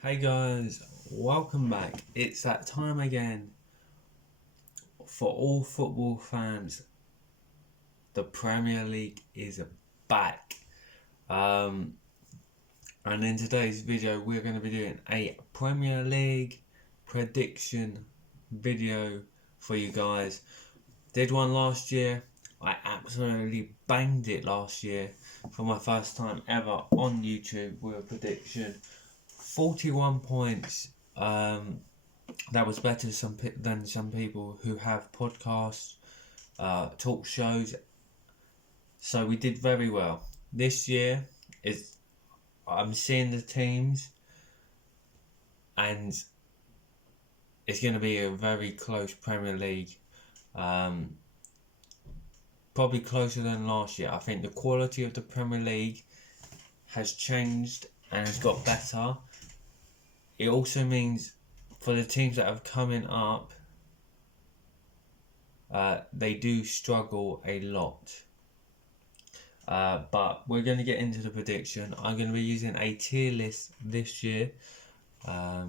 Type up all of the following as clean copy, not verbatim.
Hey guys, welcome back. It's that time again for all football fans. The Premier League is back. And in today's video, we're going to be doing a Premier League prediction video for you guys. Did one last year. I absolutely banged it last year for my first time ever on YouTube with a prediction. 41 points. That was better than some people who have podcasts, talk shows. So we did very well. This year I'm seeing the teams, and it's going to be a very close Premier League. Probably closer than last year. I think the quality of the Premier League has changed and has got better. It also means for the teams that are coming up, they do struggle a lot. But we're going to get into the prediction. I'm going to be using a tier list this year. So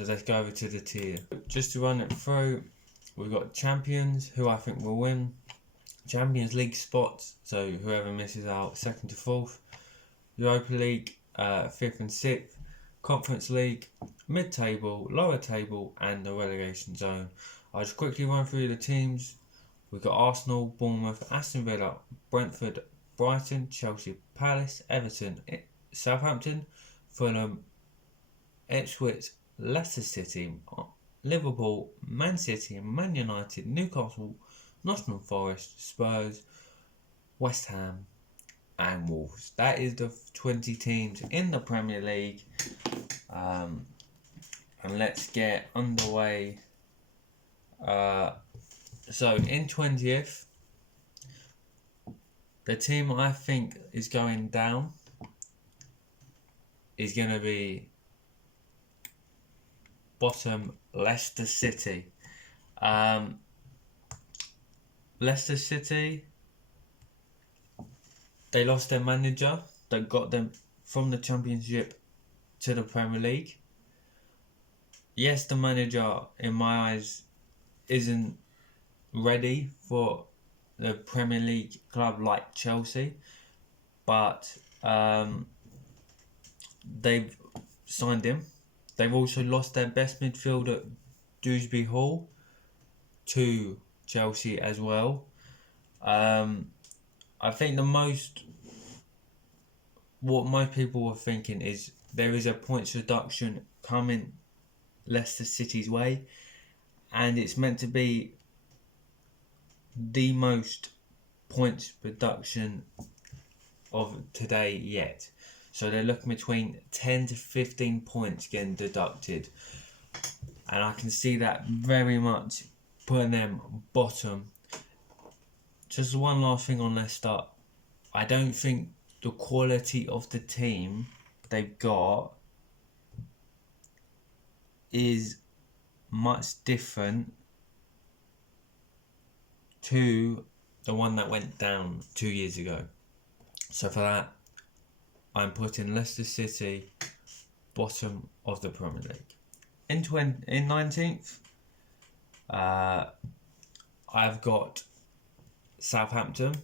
let's go over to the tier. Just to run it through, we've got champions, who I think will win. Champions League spots, so whoever misses out, 2nd to 4th. Europa League, 5th and 6th. Conference League, mid-table, lower table, and the relegation zone. I'll just quickly run through the teams. We've got Arsenal, Bournemouth, Aston Villa, Brentford, Brighton, Chelsea, Palace, Everton, Southampton, Fulham, Ipswich, Leicester City, Liverpool, Man City, Man United, Newcastle, Nottingham Forest, Spurs, West Ham, and Wolves. That is the 20 teams in the Premier League. And let's get underway. So in 20th, the team I think is going down is going to be bottom Leicester City. Leicester City, they lost their manager that got them from the Championship to the Premier League. Yes, the manager, in my eyes, isn't ready for the Premier League club like Chelsea, but they've signed him. They've also lost their best midfielder, Dewsbury Hall, to Chelsea as well. I think what most people were thinking is there is a points reduction coming Leicester City's way, and it's meant to be the most points reduction of today yet. So they're looking between 10 to 15 points getting deducted, and I can see that very much putting them bottom. Just one last thing on Leicester. I don't think the quality of the team they've got is much different to the one that went down 2 years ago. So for that, I'm putting Leicester City bottom of the Premier League. In 19th, I've got Southampton.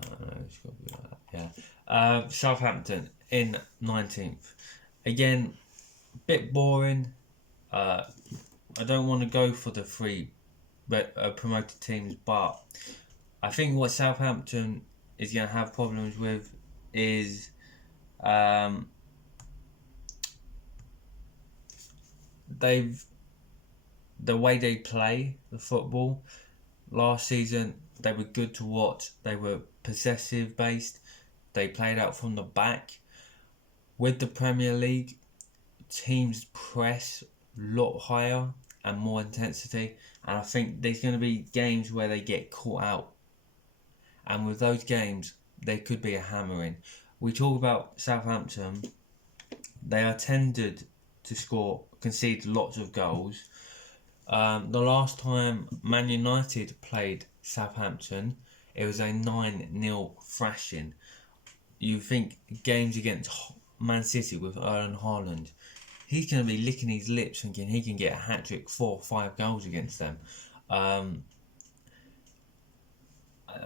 It's got to be like that. Southampton in 19th. Again, a bit boring. I don't want to go for the three promoted teams, but I think what Southampton is going to have problems with is the way they play the football. Last season they were good to watch. They were possessive based. They played out from the back. With the Premier League, teams press a lot higher and more intensity, and I think there's going to be games where they get caught out, and with those games there could be a hammering. We talk about Southampton, they are tended to concede lots of goals. The last time Man United played Southampton, it was a 9-0 thrashing. you think games against Man City with Erling Haaland, he's going to be licking his lips thinking he can get a hat-trick, 4 or 5 goals against them. I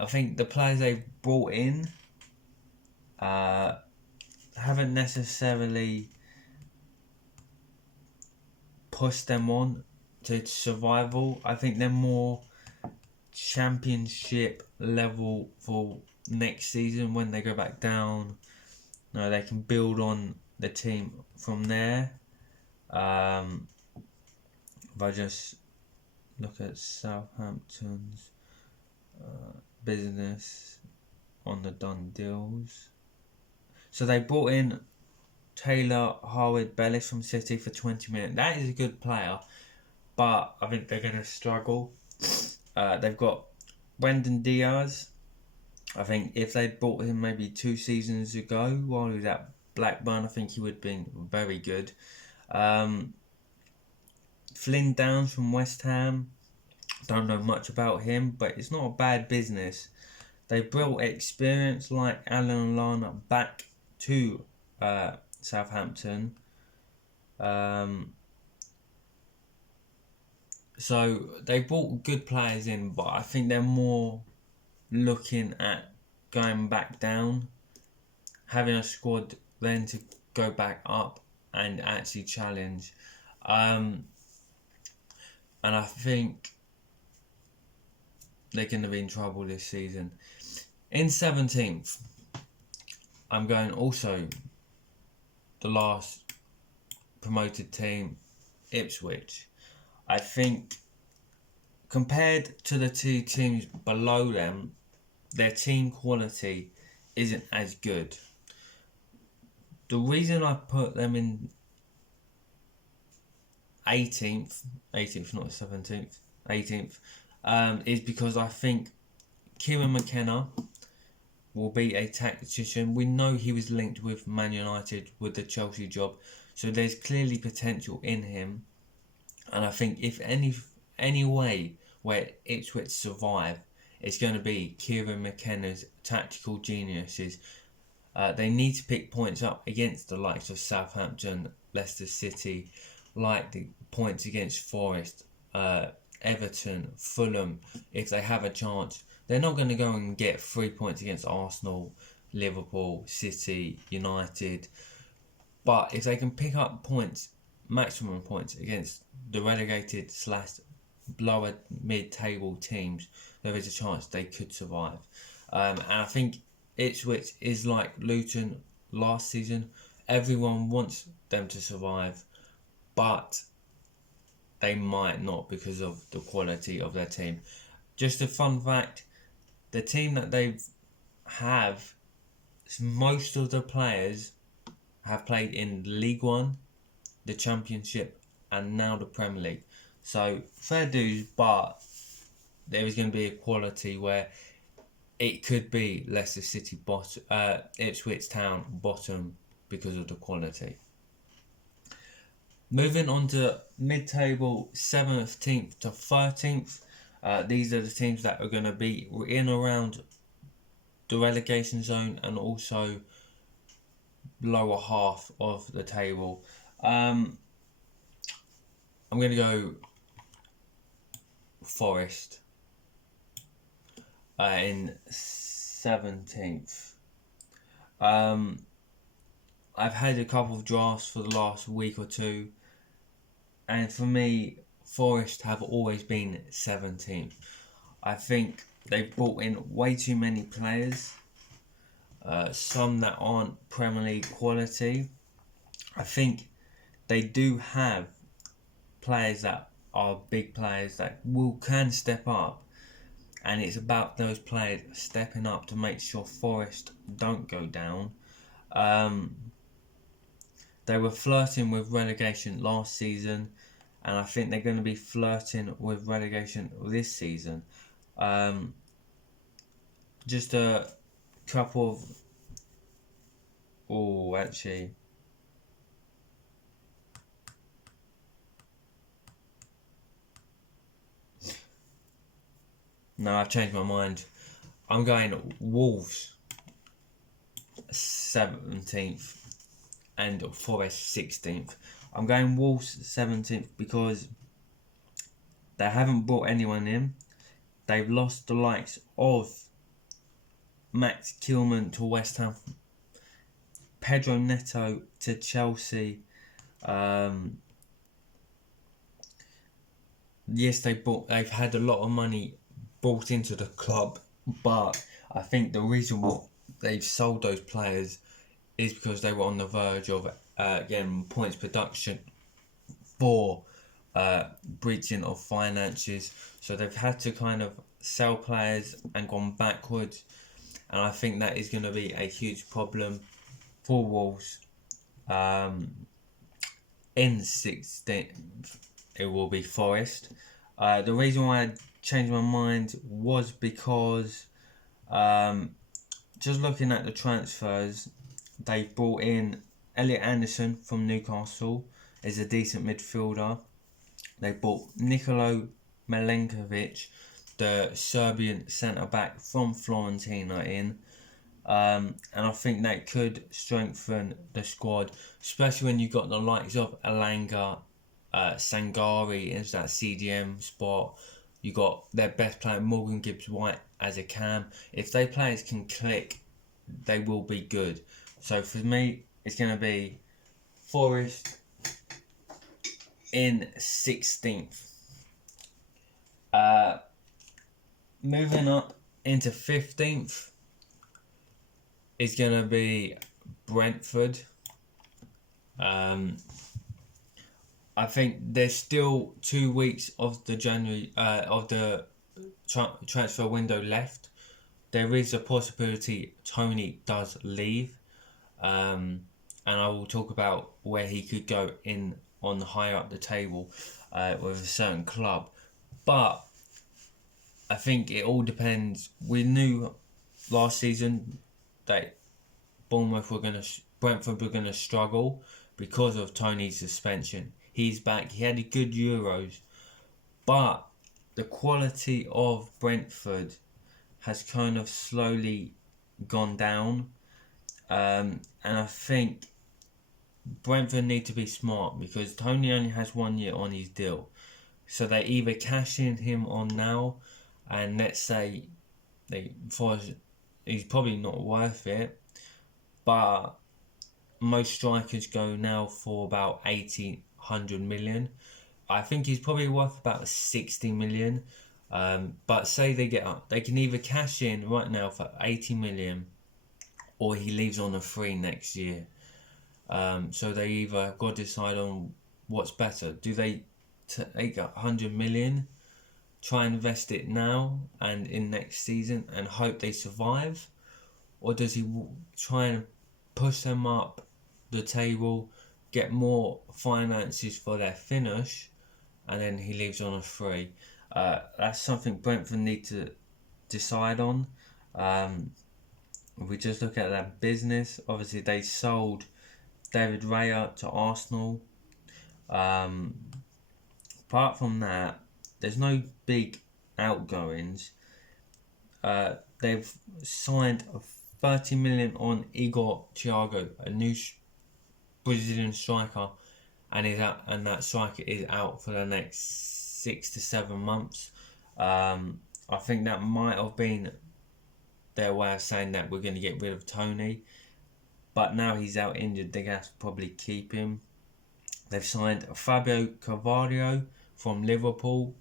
think the players they've brought in haven't necessarily pushed them on to survival. I think they're more championship level for next season when they go back down. No, they can build on the team from there. If I just look at Southampton's business on the done deals. So they brought in Taylor Harwood-Bellis from City for 20 million. That is a good player, but I think they're going to struggle. They've got Brendan Diaz. I think if they'd bought him maybe 2 seasons ago while he was at Blackburn, I think he would have been very good. Flynn Downs from West Ham. Don't know much about him, but it's not a bad business. They brought experience like Alan Lana back to Southampton. So they brought good players in, but I think they're more looking at going back down, having a squad then to go back up and actually challenge. And I think they're going to be in trouble this season. In 17th, I'm going also the last promoted team, Ipswich. I think compared to the 2 teams below them, their team quality isn't as good. The reason I put them in 18th, not 17th, 18th, is because I think Kieran McKenna will be a tactician. We know he was linked with Man United with the Chelsea job, so there's clearly potential in him. And I think if any way where Ipswich survive, it's going to be Kieran McKenna's tactical geniuses. They need to pick points up against the likes of Southampton, Leicester City, like the points against Forest, Everton, Fulham. If they have a chance, they're not going to go and get 3 points against Arsenal, Liverpool, City, United. But if they can pick up points, maximum points against the relegated / lower mid-table teams, there is a chance they could survive. And I think Ipswich is like Luton last season. Everyone wants them to survive, but they might not because of the quality of their team. Just a fun fact, the team that they have, most of the players have played in League One, the Championship, and now the Premier League. So fair dues, but there is going to be a quality where it could be Leicester City bottom, Ipswich Town bottom because of the quality. Moving on to mid-table 17th to 13th. These are the teams that are going to be in around the relegation zone and also lower half of the table. I'm going to go Forest in 17th. I've had a couple of drafts for the last week or two, and for me, Forest have always been 17th. I think they've brought in way too many players, some that aren't Premier League quality. I think they do have players that are big players that can step up, and it's about those players stepping up to make sure Forest don't go down. They were flirting with relegation last season, and I think they're going to be flirting with relegation this season. Just a couple of... Oh, actually... No, I've changed my mind. I'm going Wolves. 17th and Forest 16th. I'm going Wolves 17th because they haven't brought anyone in. They've lost the likes of Max Kilman to West Ham, Pedro Neto to Chelsea. Yes, they've had a lot of money brought into the club, but I think the reason why they've sold those players is because they were on the verge of getting points production for breaching of finances. So they've had to kind of sell players and gone backwards, and I think that is going to be a huge problem for Wolves. In 16th, it will be Forest. The reason why I changed my mind was because just looking at the transfers, they've brought in Elliot Anderson from Newcastle as a decent midfielder. They bought Nikolo Milenkovic, the Serbian centre-back from Fiorentina in. And I think that could strengthen the squad, especially when you've got the likes of Alanga, Sangari into that CDM spot. You got their best player Morgan Gibbs-White as a cam. If they players can click, they will be good. So for me, it's going to be Forest in 16th. Moving up into 15th is going to be Brentford. I think there's still 2 weeks of the transfer window left. There is a possibility Tony does leave, and I will talk about where he could go in on higher up the table with a certain club. But I think it all depends. We knew last season that Brentford were gonna struggle because of Tony's suspension. He's back. He had a good Euros, but the quality of Brentford has kind of slowly gone down, and I think Brentford need to be smart because Tony only has 1 year on his deal, so they either cash in him on now, and let's say he's probably not worth it, but most strikers go now for about 100 million. I think he's probably worth about 60 million. But say they get up, they can either cash in right now for 80 million, or he leaves on a free next year. So they either got to decide on what's better. Do they take 100 million, try and invest it now and in next season and hope they survive, or does he try and push them up the table, get more finances for their finish, and then he leaves on a free? That's something Brentford need to decide on. If we just look at their business, obviously they sold David Raya to Arsenal. Apart from that, there's no big outgoings. They've signed 30 million on Igor Thiago, a new Brazilian striker, and that striker is out for the next 6 to 7 months. I think that might have been their way of saying that we're going to get rid of Tony, but now he's out injured, they're going to probably keep him. They've signed Fabio Carvalho from Liverpool,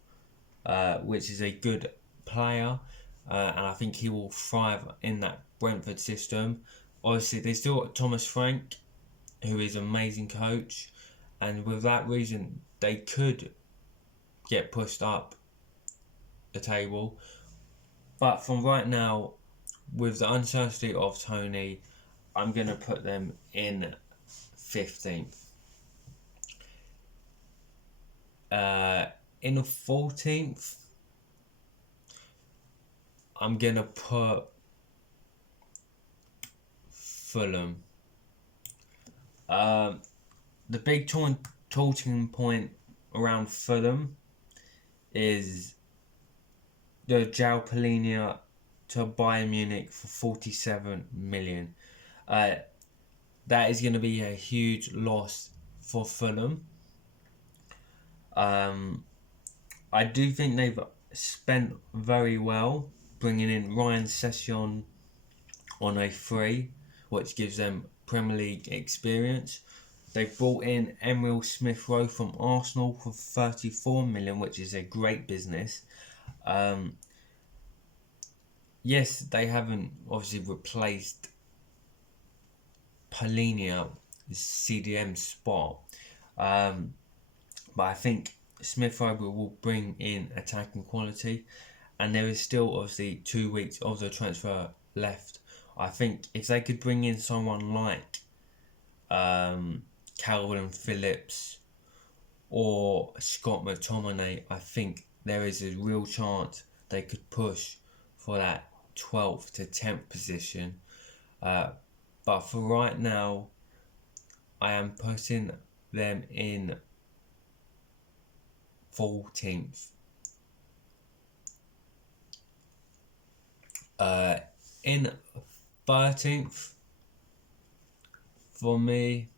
which is a good player, and I think he will thrive in that Brentford system. Obviously, they still got Thomas Frank, who is an amazing coach, and with that reason, they could get pushed up the table. But from right now, with the uncertainty of Tony, I'm going to put them in 15th. In the 14th, I'm going to put Fulham. The big talking point around Fulham is the João Palhinha to Bayern Munich for 47 million. That is going to be a huge loss for Fulham. I do think they've spent very well bringing in Ryan Session on a free, which gives them Premier League experience. They've brought in Emile Smith-Rowe from Arsenal for 34 million, which is a great business. Yes, they haven't obviously replaced Polinia CDM spot, but I think Smith-Rowe will bring in attacking quality, and there is still obviously 2 weeks of the transfer left. I think if they could bring in someone like Calvin Phillips or Scott McTominay, I think there is a real chance they could push for that 12th to 10th position. But for right now, I am putting them in 14th. In 13th, for me,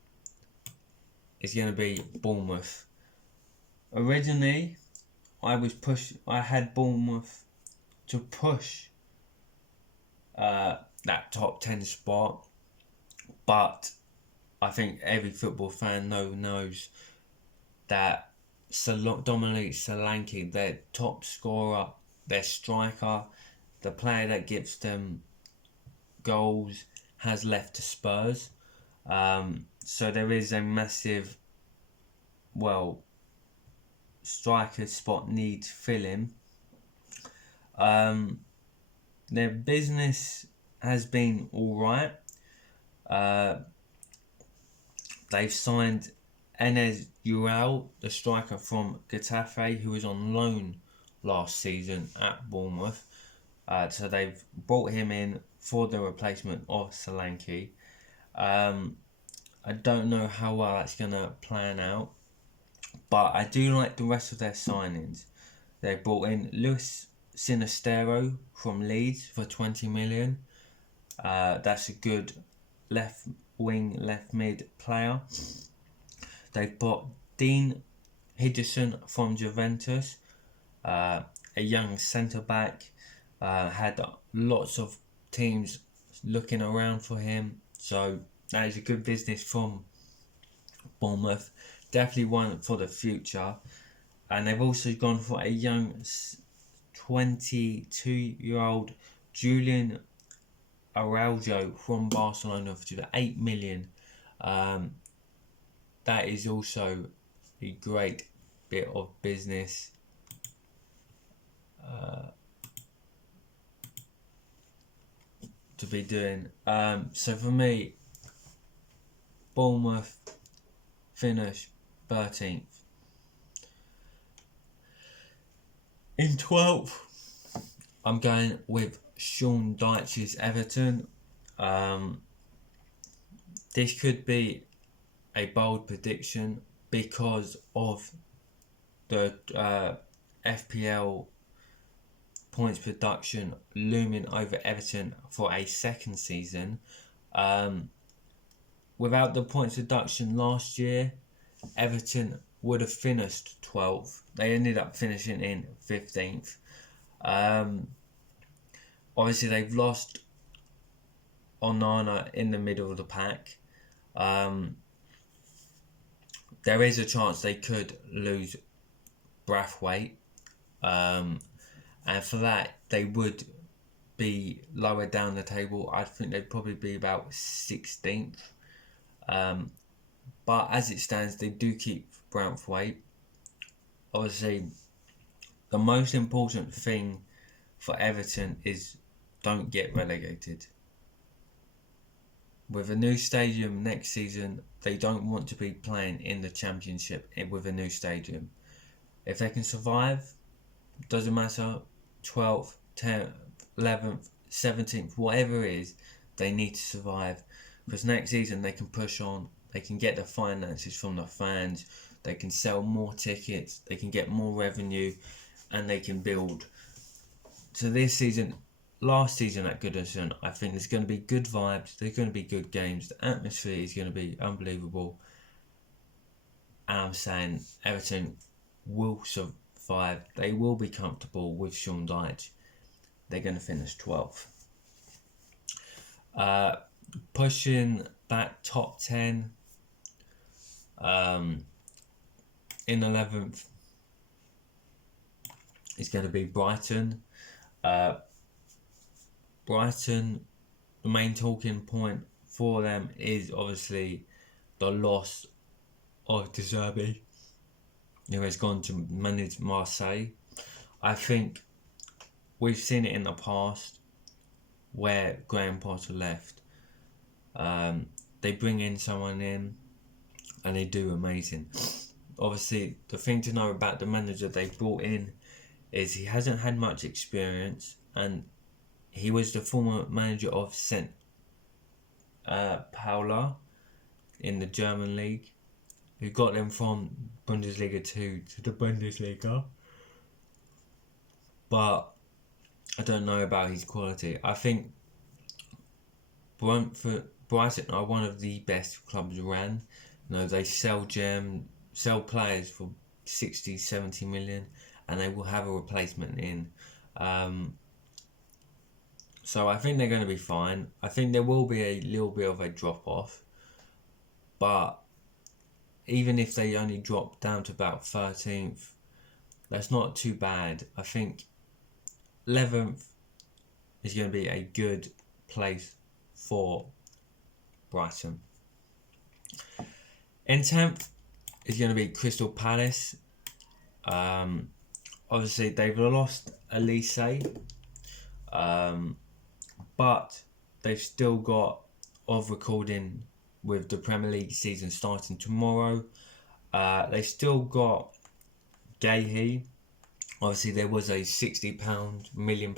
is going to be Bournemouth. Originally, I had Bournemouth to push that top 10 spot, but I think every football fan knows that Dominic Solanke, their top scorer, their striker, the player that gives them goals, has left to Spurs. So there is a massive, striker spot needs filling. Their business has been alright. They've signed Enes Uriel, the striker from Getafe, who was on loan last season at Bournemouth. So they've brought him in for the replacement of Solanke. I don't know how well that's going to plan out, but I do like the rest of their signings. They brought in Luis Sinistero from Leeds for 20 million. That's a good left wing, left mid player. They've bought Dean Henderson from Juventus, a young centre back. Had lots of teams looking around for him, so that is a good business from Bournemouth. Definitely one for the future. And they've also gone for a young 22-year-old Julian Araujo from Barcelona for 8 million. That is also a great bit of business. To be doing. So for me, Bournemouth finish 13th. In 12th, I'm going with Sean Dyche's Everton. This could be a bold prediction because of the FPL points production looming over Everton for a second season. Without the points deduction last year, Everton would have finished 12th. They ended up finishing in 15th. Obviously, they've lost Onana in the middle of the pack. There is a chance they could lose Braithwaite. And for that, they would be lower down the table. I think they'd probably be about 16th. But as it stands, they do keep Braithwaite. Obviously, the most important thing for Everton is don't get relegated. With a new stadium next season, they don't want to be playing in the Championship with a new stadium. If they can survive, doesn't matter, 12th, 10th, 11th, 17th, whatever it is, they need to survive. Because next season they can push on, they can get the finances from the fans, they can sell more tickets, they can get more revenue, and they can build. So this season, last season at Goodison, I think there's going to be good vibes, there's going to be good games, the atmosphere is going to be unbelievable. And I'm saying Everton will survive. They will be comfortable with Sean Dyche. They're going to finish 12th. Pushing that top 10 in 11th is going to be Brighton. Brighton, the main talking point for them is obviously the loss of De Zerbi, who has gone to manage Marseille. I think we've seen it in the past where Graham Potter left. They bring in someone in and they do amazing. Obviously, the thing to know about the manager they brought in is he hasn't had much experience, and he was the former manager of St. Pauli in the German league, who got them from Bundesliga 2 to the Bundesliga. But I don't know about his quality. I think Brighton are one of the best clubs around. You know, they sell players for 60, 70 million, and they will have a replacement in. So I think they're going to be fine. I think there will be a little bit of a drop off, but even if they only drop down to about 13th, that's not too bad. I think 11th is going to be a good place for Brighton. In 10th is going to be Crystal Palace. Obviously, they've lost Elise, but they've still got of recording with the Premier League season starting tomorrow. They still got Gahey. Obviously, there was a £60 million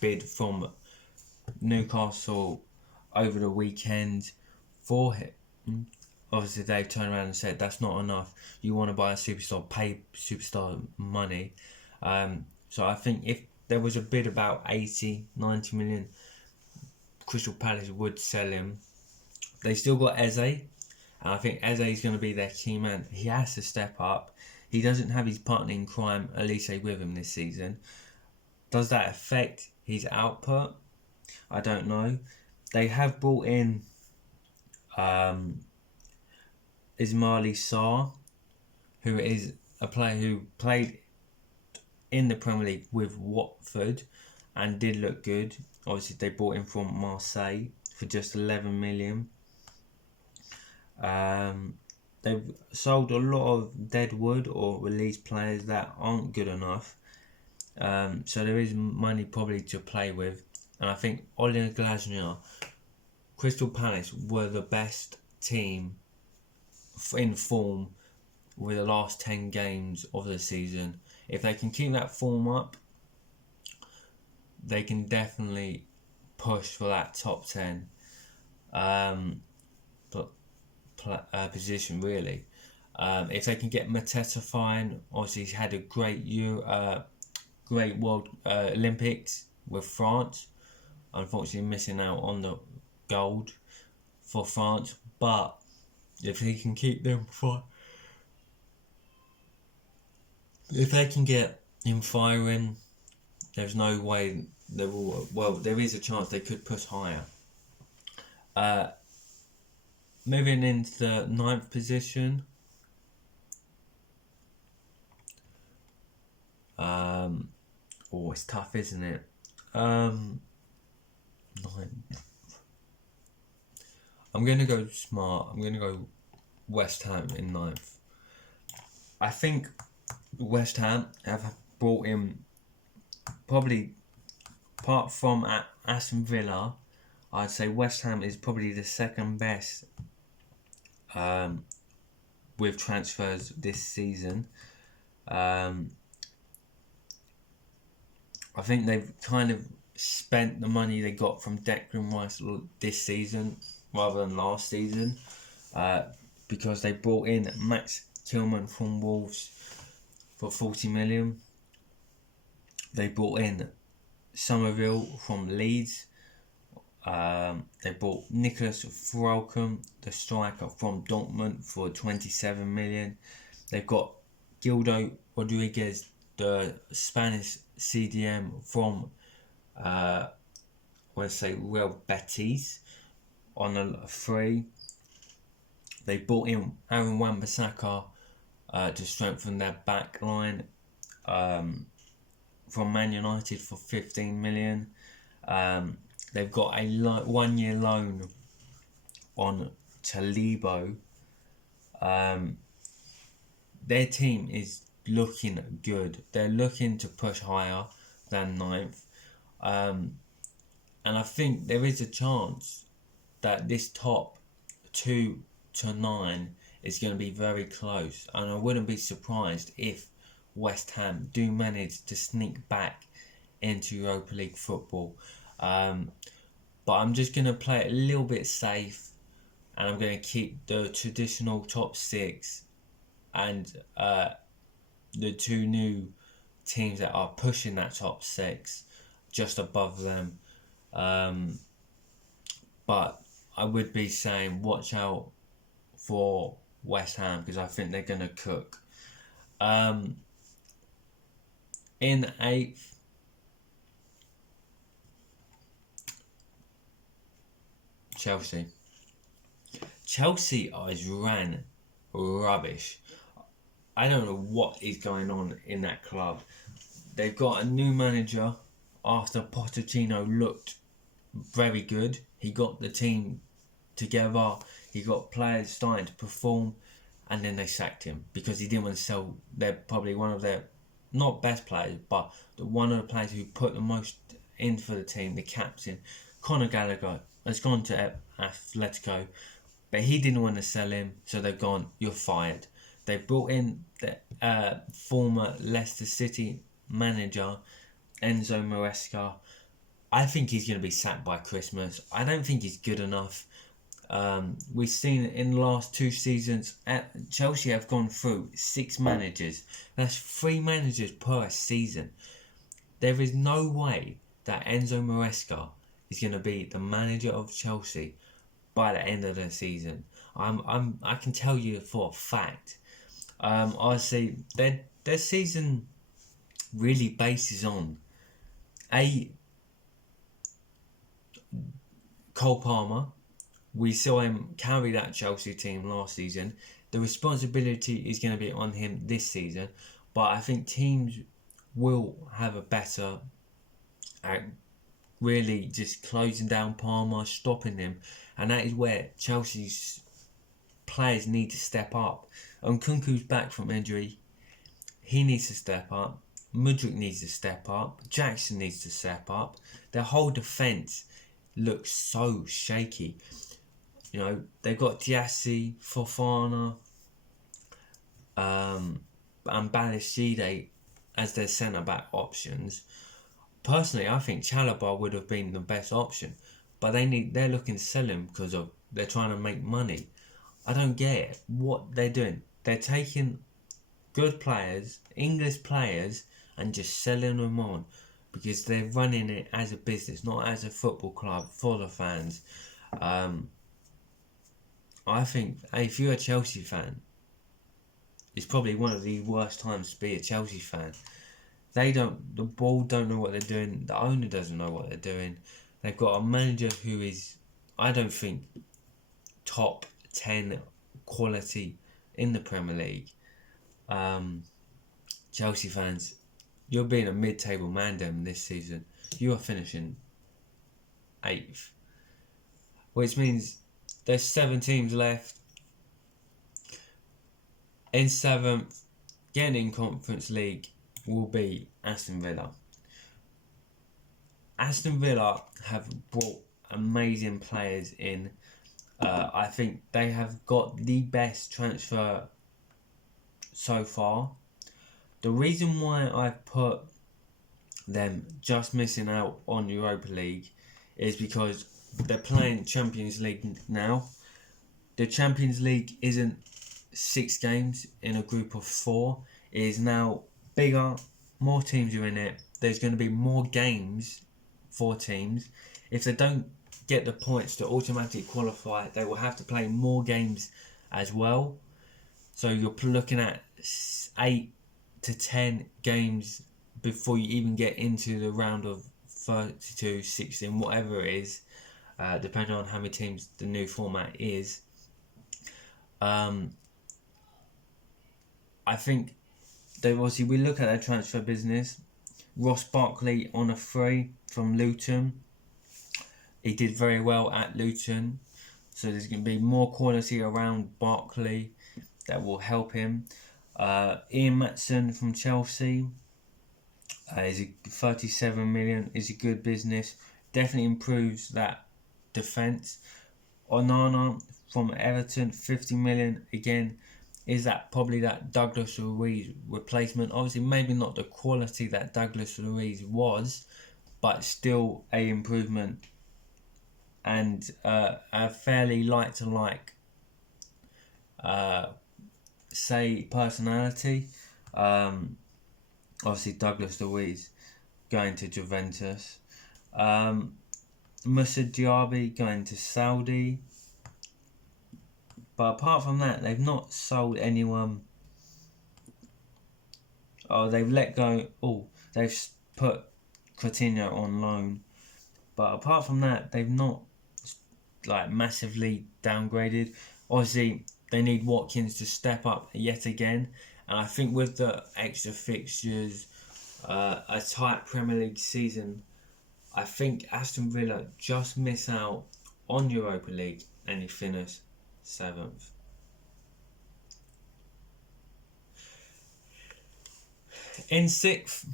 bid from Newcastle over the weekend for him. Obviously, they've turned around and said that's not enough. You want to buy a superstar, pay superstar money. So I think if there was a bid about 80, 90 million, Crystal Palace would sell him. They still got Eze, and I think Eze is going to be their key man. He has to step up. He doesn't have his partner in crime, Elise, with him this season. Does that affect his output? I don't know. They have brought in Ismaili Sarr, who is a player who played in the Premier League with Watford and did look good. Obviously, they bought him from Marseille for just 11 million. They've sold a lot of dead wood or released players that aren't good enough. So there is money probably to play with. And I think Ole Glasner, Crystal Palace were the best team in form with the last 10 games of the season. If they can keep that form up, they can definitely push for that top 10 position, really. If they can get Mateta fine, obviously he's had a great great World Olympics with France. Unfortunately, missing out on the gold for France, but if he can keep them if they can get him firing, there's no way they will. Well, there is a chance they could push higher. Moving into the 9th position. It's tough, isn't it? 9th. I'm going to go smart. I'm going to go West Ham in 9th. I think West Ham have brought in, probably, apart from Aston Villa, I'd say West Ham is probably the second best with transfers this season. I think they've kind of spent the money they got from Declan Rice this season rather than last season, because they brought in Max Tillman from Wolves for 40 million. They brought in Somerville from Leeds. They bought Nicholas Frolcom, the striker from Dortmund, for 27 million. They've got Gildo Rodriguez, the Spanish CDM from Real Betis, on a free. They bought in Aaron Wan-Bissaka to strengthen their back line from Man United for 15 million. They've got a 1 year loan on Talibo. Their team is looking good. They're looking to push higher than 9th. And I think there is a chance that this top 2 to 9 is going to be very close. And I wouldn't be surprised if West Ham do manage to sneak back into Europa League football. But I'm just going to play it a little bit safe, and I'm going to keep the traditional top 6 and the 2 new teams that are pushing that top 6 just above them. But I would be saying watch out for West Ham, because I think they're going to cook. In 8th, Chelsea. Chelsea is ran rubbish. I don't know what is going on in that club. They've got a new manager after Pochettino looked very good. He got the team together. He got players starting to perform, and then they sacked him because he didn't want to sell. They're probably one of their, not best players, but one of the players who put the most in for the team, the captain, Conor Gallagher, has gone to Atletico, but he didn't want to sell him, so they've gone, you're fired. They brought in the former Leicester City manager, Enzo Maresca. I think he's going to be sacked by Christmas. I don't think he's good enough. We've seen in the last 2 seasons, Chelsea have gone through 6 managers. That's 3 managers per season. There is no way that Enzo Maresca is going to be the manager of Chelsea by the end of the season. I can tell you for a fact. I see their season really bases on Cole Palmer. We saw him carry that Chelsea team last season. The responsibility is going to be on him this season, but I think teams will have a better at really just closing down Palmer, stopping him, and that is where Chelsea's players need to step up. Nkunku's back from injury. He needs to step up. Mudryk needs to step up. Jackson needs to step up. Their whole defence looks so shaky. You know, they've got Diassi, Fofana, and Balashide as their centre-back options. Personally, I think Chalobah would have been the best option, but they're looking to sell him because they're trying to make money. I don't get what they're doing. They're taking good players, English players, and just selling them on because they're running it as a business, not as a football club for the fans. I think if you're a Chelsea fan, it's probably one of the worst times to be a Chelsea fan. The board don't know what they're doing. The owner doesn't know what they're doing. They've got a manager who is, I don't think, top 10 quality in the Premier League. Chelsea fans, you're being a mid-table man this season. You are finishing 8th, which means there's 7 teams left. In 7th, getting in Conference League will be Aston Villa. Aston Villa have brought amazing players in. I think they have got the best transfer so far. The reason why I've put them just missing out on Europa League is because they're playing Champions League now. The Champions League isn't 6 games in a group of 4. It is now bigger, more teams are in it, there's going to be more games for teams. If they don't get the points to automatically qualify, they will have to play more games as well. So you're looking at 8 to 10 games before you even get into the round of 32, 16, whatever it is, depending on how many teams the new format is. I think they obviously, we look at their transfer business. Ross Barkley on a free from Luton. He did very well at Luton, so there's going to be more quality around Barkley that will help him. Ian Maatson from Chelsea is a 37 million, is a good business. Definitely improves that defence. Onana from Everton, 50 million. Again, is that probably that Douglas Luiz replacement? Obviously, maybe not the quality that Douglas Luiz was, but still a improvement and a fairly like say personality. Obviously Douglas Luiz going to Juventus. Moussa Diaby going to Saudi. But apart from that, they've not sold anyone. Oh, they've let go. Oh, they've put Coutinho on loan. But apart from that, they've not like massively downgraded. Obviously, they need Watkins to step up yet again. And I think with the extra fixtures, a tight Premier League season, I think Aston Villa just miss out on Europa League and he finished 7th. In 6th,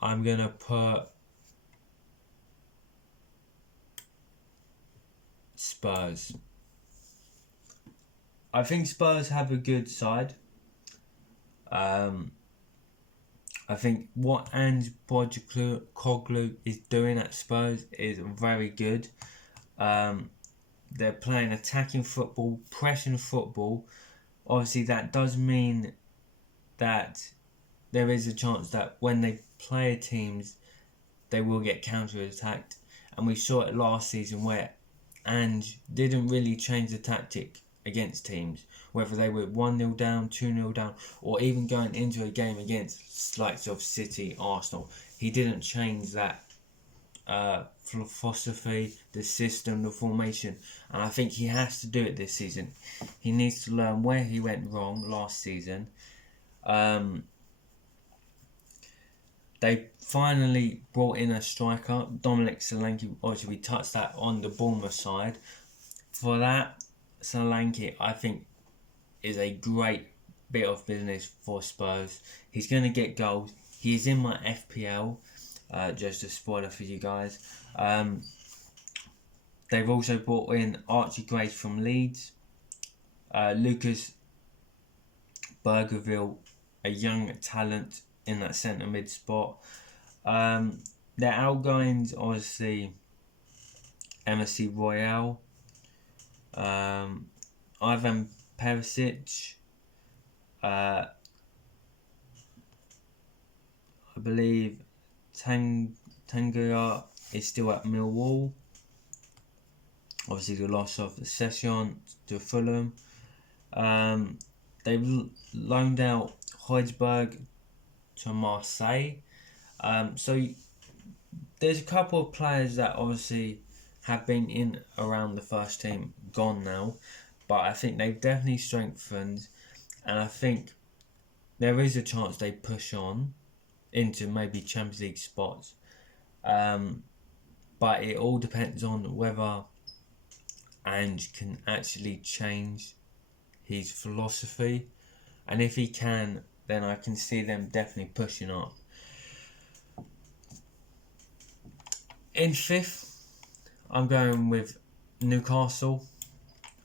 I'm going to put Spurs. I think Spurs have a good side. I think what Ange Postecoglou is doing at Spurs is very good. They're playing attacking football, pressing football. Obviously, that does mean that there is a chance that when they play teams, they will get counter-attacked. And we saw it last season where Ange didn't really change the tactic against teams, whether they were 1-0 down, 2-0 down, or even going into a game against likes of City, Arsenal. He didn't change that philosophy, the system, the formation, and I think he has to do it this season. He needs to learn where he went wrong last season. They finally brought in a striker, Dominic Solanke. Obviously, we touched that on the Bournemouth side. For that, Solanke, I think, is a great bit of business for Spurs. He's going to get goals. He's in my FPL. Just a spoiler for you guys. They've also brought in Archie Grace from Leeds. Lucas Bergerville, a young talent in that centre mid spot. Their outgoings, obviously, MSC Royale, Ivan Perisic, I believe Tanguy is still at Millwall. Obviously, the loss of the Session to Fulham. They've loaned out Højbjerg to Marseille. So there's a couple of players that obviously have been in around the first team, gone now, but I think they've definitely strengthened, and I think there is a chance they push on into maybe Champions League spots. But it all depends on whether Ange can actually change his philosophy, and if he can, then I can see them definitely pushing up. In 5th, I'm going with Newcastle.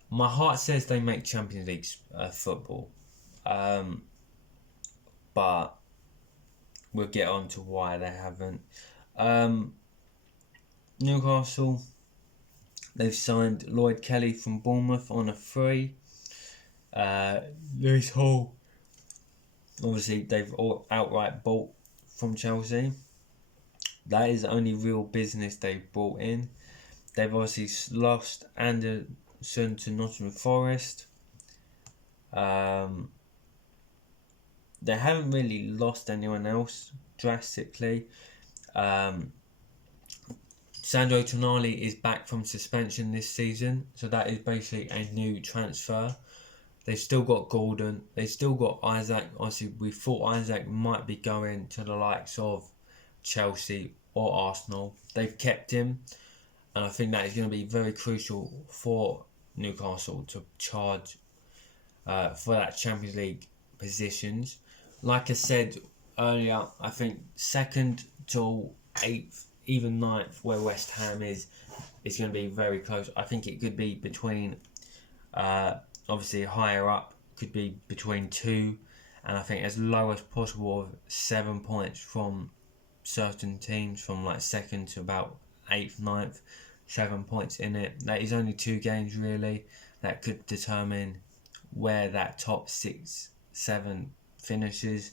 My heart says they make Champions League football, but we'll get on to why they haven't. Newcastle, they've signed Lloyd Kelly from Bournemouth on a free. Lewis Hall Obviously, they've all outright bought from Chelsea. That is the only real business they've brought in. They've obviously lost Anderson to Nottingham Forest. They haven't really lost anyone else drastically. Sandro Tonali is back from suspension this season, so that is basically a new transfer. They've still got Gordon. They've still got Isaac. Obviously, we thought Isaac might be going to the likes of Chelsea or Arsenal. They've kept him, and I think that is going to be very crucial for Newcastle to charge for that Champions League positions. Like I said earlier, I think second to eighth, even ninth, where West Ham is going to be very close. I think it could be between, obviously higher up, could be between 2, and I think as low as possible of 7 points from certain teams, from like second to about 8th, 9th, 7 points in it. That is only 2 games really that could determine where that top 6, 7 finishes.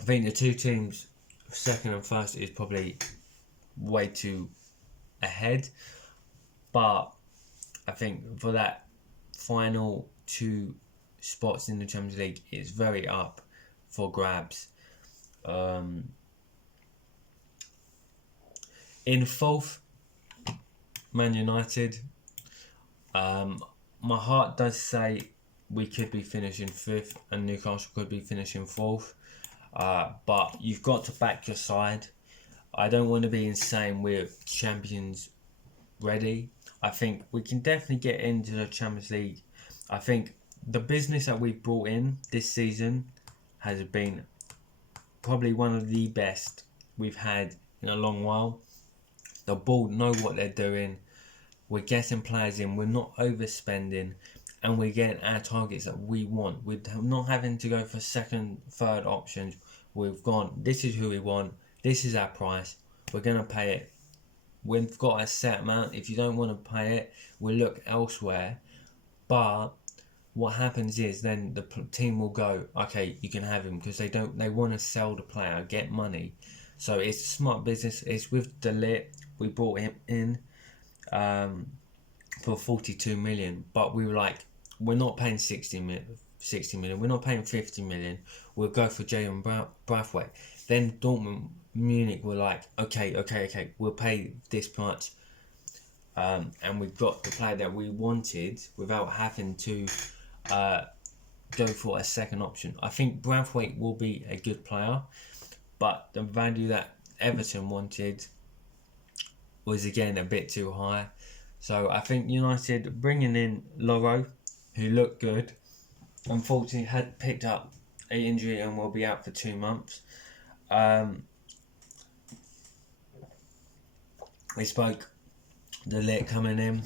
I think the 2 teams, second and first, is probably way too ahead, but I think for that final 2 spots in the Champions League, it's very up for grabs. In 4th, Man United. My heart does say we could be finishing 5th and Newcastle could be finishing 4th. But you've got to back your side. I don't want to be insane with champions ready. I think we can definitely get into the Champions League. I think the business that we've brought in this season has been probably one of the best we've had in a long while. The board know what they're doing. We're getting players in. We're not overspending. And we're getting our targets that we want. We're not having to go for second, third options. We've gone, this is who we want. This is our price. We're going to pay it. We've got a set amount. If you don't want to pay it, we'll look elsewhere. But what happens is then the team will go, okay, you can have him, because they want to sell the player, get money. So it's a smart business. It's with De Ligt. We brought him in for 42 million, but we were like, we're not paying 60 million. We're not paying 50 million. We'll go for Jayden Braithwaite. Then Dortmund, Munich were like, okay, we'll pay this much. And we've got the player that we wanted without having to go for a second option. I think Braithwaite will be a good player, but the value that Everton wanted was again a bit too high. So I think United bringing in Loro, who looked good, unfortunately had picked up an injury and will be out for 2 months. We spoke De Ligt coming in.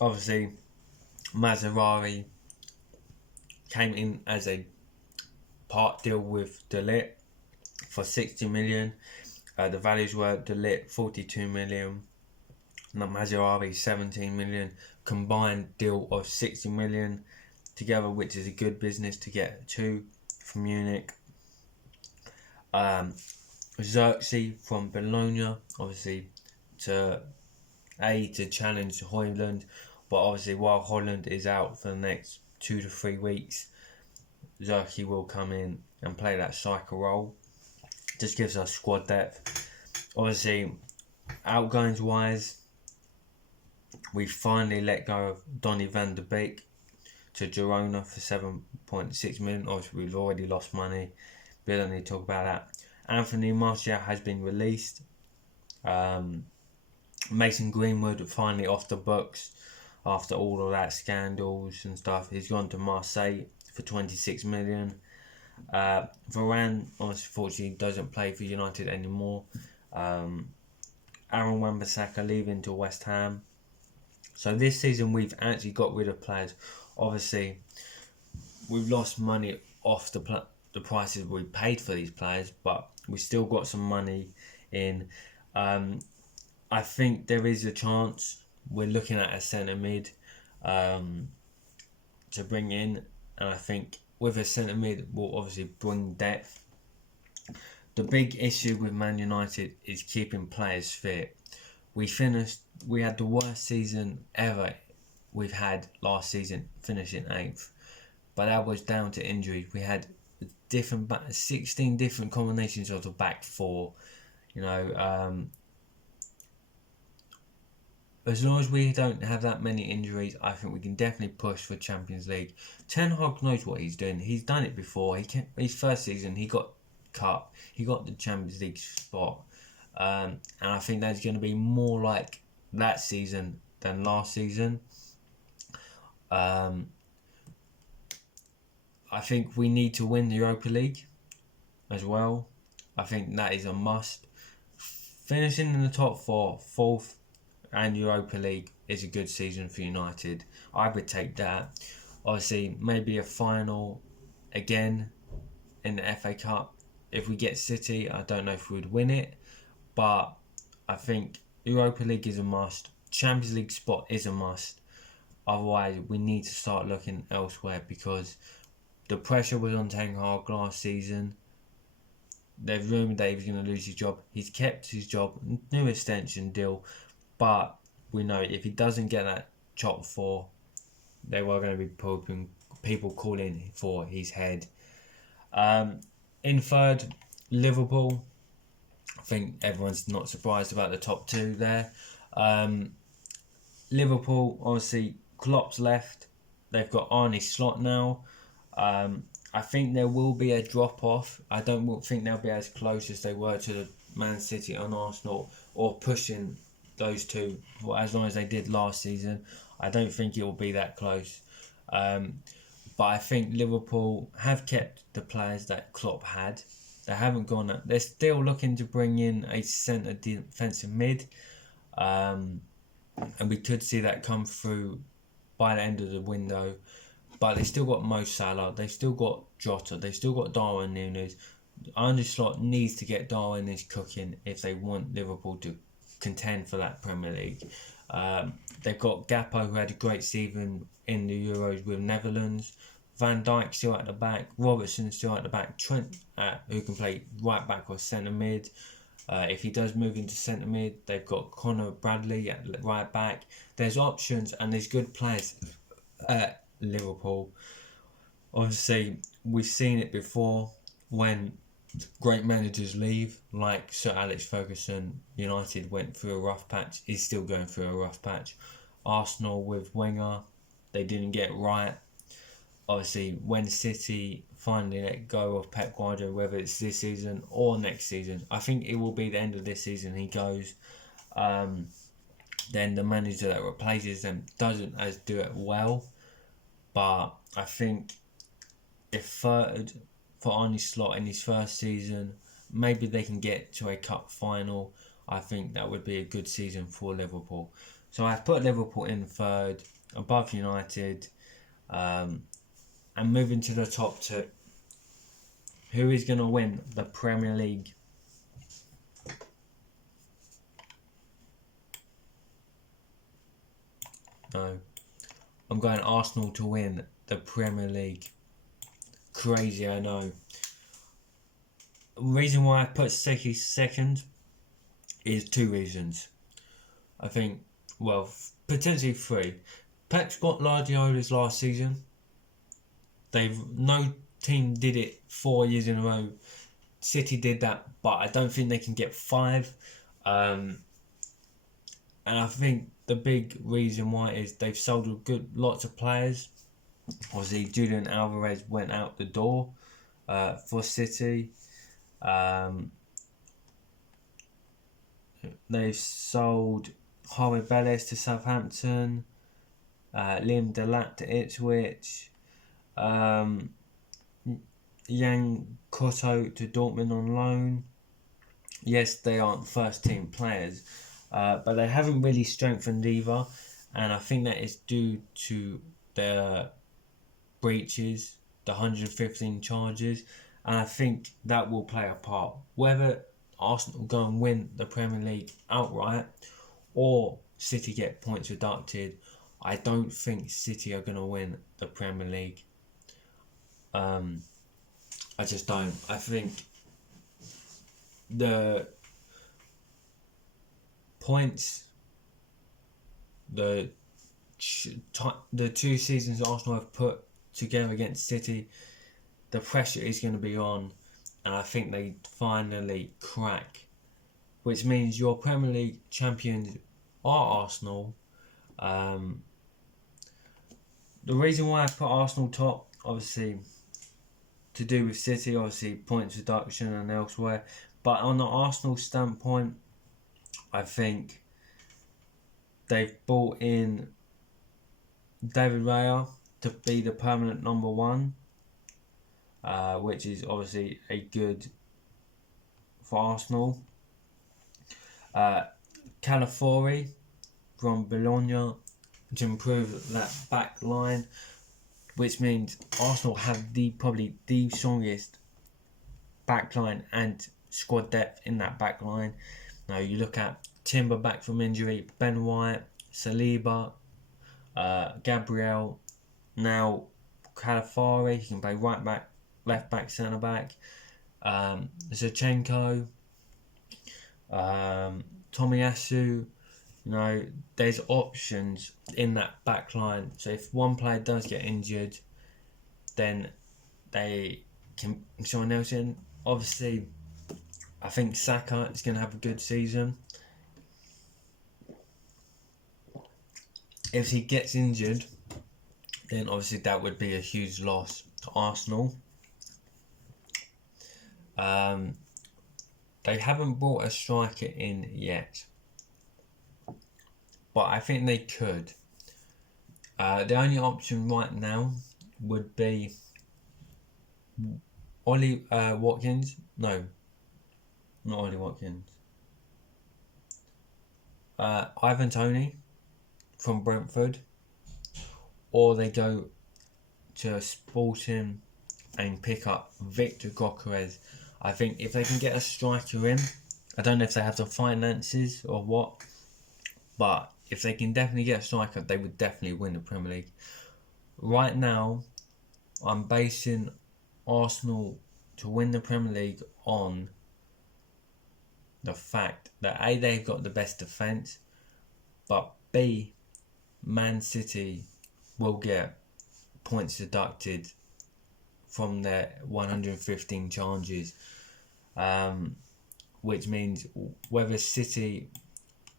Obviously, Maserati came in as a part deal with De Ligt for 60 million. The values were De Ligt 42 million, and Maserati 17 million. Combined deal of 60 million together, which is a good business to get 2 from Munich. Xerxes from Bologna, obviously to challenge Højlund, but obviously while Højlund is out for the next 2 to 3 weeks, Xerxes will come in and play that striker role. Just gives us squad depth. Obviously, outgoings wise, we finally let go of Donny van der Beek to Girona for 7.6 million. Obviously, we've already lost money. We don't need to talk about that. Anthony Martial has been released. Mason Greenwood finally off the books after all of that scandals and stuff. He's gone to Marseille for 26 million. Varane, unfortunately, doesn't play for United anymore. Aaron Wan-Bissaka leaving to West Ham. So this season we've actually got rid of players. Obviously, we've lost money off the prices we paid for these players, but we still got some money in. I think there is a chance we're looking at a centre mid to bring in, and I think with a centre mid will obviously bring depth. The big issue with Man United is keeping players fit. We had the worst season ever we've had last season, finishing 8th. But that was down to injuries. We had 16 different combinations of the back four. As long as we don't have that many injuries, I think we can definitely push for Champions League. Ten Hag knows what he's doing. He's done it before. His first season, he got cut. He got the Champions League spot. And I think that's going to be more like that season than last season. I think we need to win the Europa League as well. I think that is a must. Finishing in the top four, 4th, and Europa League is a good season for United. I would take that. Obviously, maybe a final again in the FA Cup. If we get City, I don't know if we'd win it, but I think Europa League is a must. Champions League spot is a must. Otherwise, we need to start looking elsewhere because the pressure was on Ten Hag last season. There's rumoured that he was going to lose his job. He's kept his job, new extension deal. But we know if he doesn't get that top 4, they were going to be people calling for his head. In 3rd, Liverpool. I think everyone's not surprised about the top 2 there. Liverpool, obviously, Klopp's left. They've got Arne Slot now. I think there will be a drop-off. I don't think they'll be as close as they were to the Man City and Arsenal or pushing those two for as long as they did last season. I don't think it will be that close. But I think Liverpool have kept the players that Klopp had. They haven't gone up. They're still looking to bring in a centre defensive mid. And we could see that come through by the end of the window. But they still got Mo Salah. They've still got Jota. They've still got Darwin Núñez. Arne Slot needs to get Darwin is cooking if they want Liverpool to contend for that Premier League. They've got Gakpo, who had a great season in the Euros with Netherlands. Van Dijk still at the back. Robertson still at the back. Trent, who can play right back or centre mid. If he does move into centre mid, they've got Conor Bradley at right back. There's options and there's good players at Liverpool. Obviously, we've seen it before when great managers leave, like Sir Alex Ferguson. United went through a rough patch. He's still going through a rough patch. Arsenal with Wenger, they didn't get it right. Obviously, when City finally let go of Pep Guardiola, whether it's this season or next season, I think it will be the end of this season he goes. Then the manager that replaces them doesn't do it well. But I think if 3rd for Arne Slot in his first season, maybe they can get to a cup final. I think that would be a good season for Liverpool. So I've put Liverpool in 3rd, above United. And moving to the top 2. Who is going to win the Premier League? No. I'm going Arsenal to win the Premier League. Crazy, I know. The reason why I put City 2nd is 2 reasons. I think, well, potentially 3. Pep's got Guardiola's last season. No team did it 4 years in a row. City did that, but I don't think they can get 5. And I think the big reason why is they've sold lots of players. Obviously, Julian Alvarez went out the door for City. They've sold Harvey Bellis to Southampton, Liam Delap to Ipswich, Yang Koto to Dortmund on loan. Yes, they aren't first team players, but they haven't really strengthened either, and I think that is due to their breaches, the 115 charges, and I think that will play a part. Whether Arsenal go and win the Premier League outright or City get points deducted, I don't think City are going to win the Premier League. I just don't. I think the points, the 2 seasons Arsenal have put together against City, the pressure is going to be on, and I think they finally crack, which means your Premier League champions are Arsenal. The reason why I put Arsenal top, obviously, to do with City, obviously points deduction and elsewhere, but on the Arsenal standpoint, I think they've brought in David Raya to be the permanent number 1, which is obviously a good for Arsenal. Calafiori from Bologna to improve that back line, which means Arsenal have probably the strongest back line and squad depth in that back line. Now you look at Timber back from injury, Ben White, Saliba, Gabriel, now Calafiori, he can play right back, left back, centre back, Zinchenko, Tomiyasu. There's options in that back line. So if one player does get injured, then they can someone else in. Obviously, I think Saka is going to have a good season. If he gets injured, then obviously that would be a huge loss to Arsenal. They haven't brought a striker in yet, but I think they could. The only option right now would be Ollie Watkins. No, not Ollie Watkins. Ivan Toney from Brentford, or they go to Sporting and pick up Victor Gyökeres. I think if they can get a striker in, I don't know if they have the finances or what, but if they can definitely get a striker, they would definitely win the Premier League. Right now, I'm basing Arsenal to win the Premier League on the fact that A, they've got the best defence, but B, Man City will get points deducted from their 115 charges, which means whether City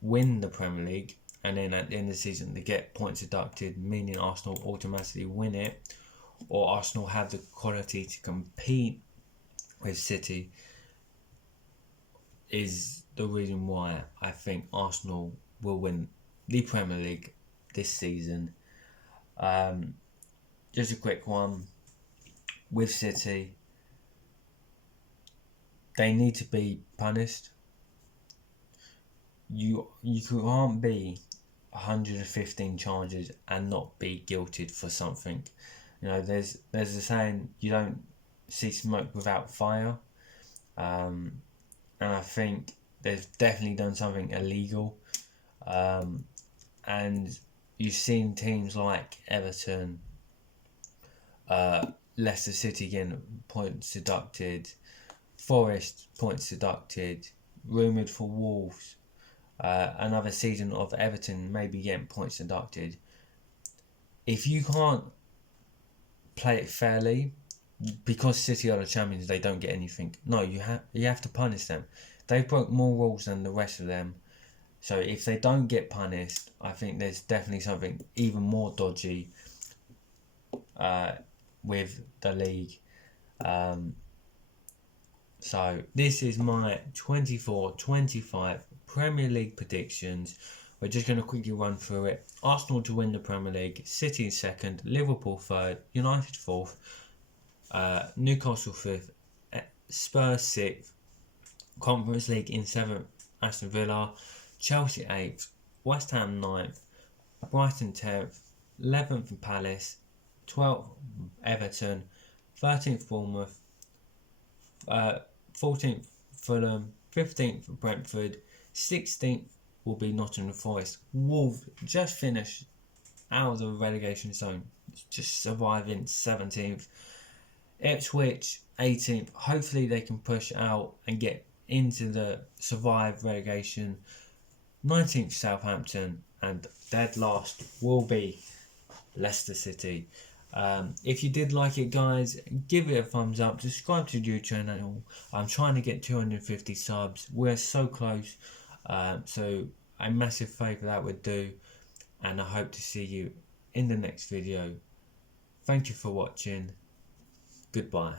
win the Premier League and then at the end of the season they get points deducted, meaning Arsenal automatically win it, or Arsenal have the quality to compete with City, is the reason why I think Arsenal will win the Premier League this season. Just a quick one with City. They need to be punished. You can't be 115 charges and not be guilted for something. There's a saying, you don't see smoke without fire. And I think they've definitely done something illegal. And you've seen teams like Everton, Leicester City getting points deducted, Forest points deducted, rumoured for Wolves, another season of Everton maybe getting points deducted. If you can't play it fairly, because City are the champions, they don't get anything. No, you have to punish them. They've broke more rules than the rest of them. So if they don't get punished, I think there's definitely something even more dodgy with the league. So this is my 24-25 Premier League predictions. We're just going to quickly run through it. Arsenal to win the Premier League, City second, Liverpool third, United fourth, Newcastle fifth, Spurs sixth, Conference League in seventh, Aston Villa, Chelsea 8th, West Ham 9th, Brighton 10th, 11th Palace, 12th Everton, 13th Bournemouth, 14th Fulham, 15th Brentford, 16th will be Nottingham Forest. Wolves just finished out of the relegation zone, just surviving 17th. Ipswich 18th. Hopefully they can push out and get into the survive relegation. 19th Southampton, and dead last will be Leicester City. If you did like it, guys, give it a thumbs up, subscribe to the channel. I'm trying to get 250 subs. We're so close, so a massive favour that would do, and I hope to see you in the next video. Thank you for watching. Goodbye.